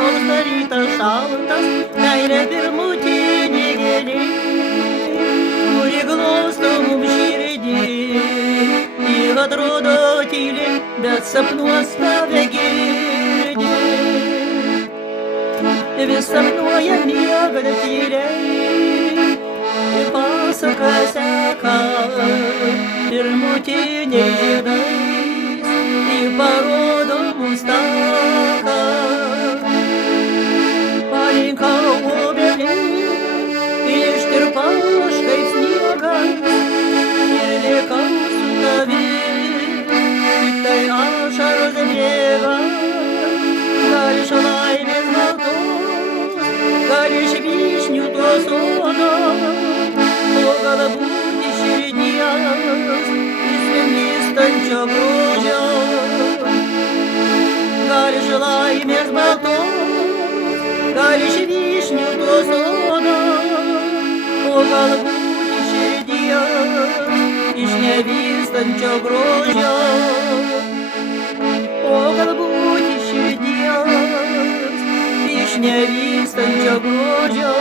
nors rytas šaltas, meilė pirmutinė gėlė, kuri glosto mums širdį. Ji atrodo tyli, bet sapnuos tave girdi. Vis sapnuoja miega tyliai, ir pasaka seka pirmutiniais žiedais, ji parodo mums taką. Palinkau obelį, ištirpau aš kaip sniegas, ir likau su tavimi, tiktai ašaros bėga. Gal iš laimės baltos, gal iš vyšnių to sodo, o galbūt iš širdies įsvystančio grožio. Gal iš laimės baltos, gal iš vyšnių to sodo, o galbūt iš širdies iš nevystančio grožio. O galbūt iš širdies iš nevystančio grožio.